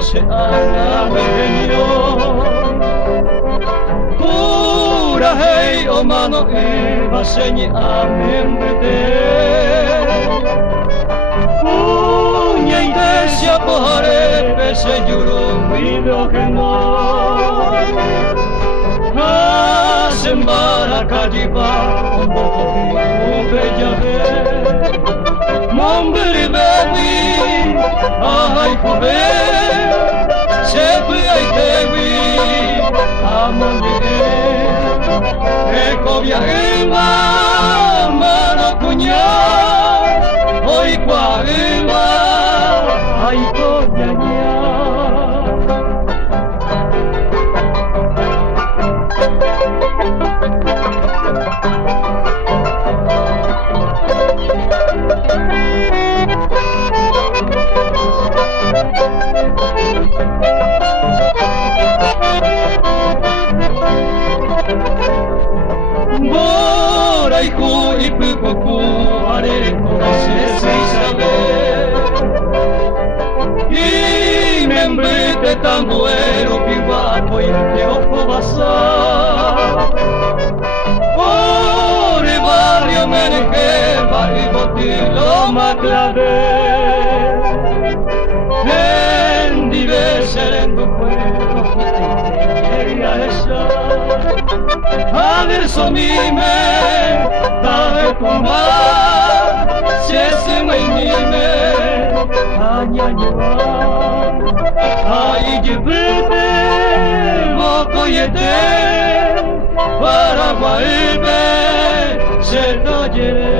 se anaveño pura hei o mano iba señi amembete puña y desia pohare pese yuru video que no sembara kajiba ombo bella Mombiri bewi, ai kube, sepi ai tewi, amoni eko via ima, mano kunya, oi kwa ima, ai konyanya. Bora y cu y puku are se sabe y me embrete tan bueno pivato y te ojo basa por el barrio menejeba y botilo maclave en diverser en tu pueblo quería esa adesso mi me dai tumba se mai mi me anyanywa ai gibete moko yete para guaibe se no yere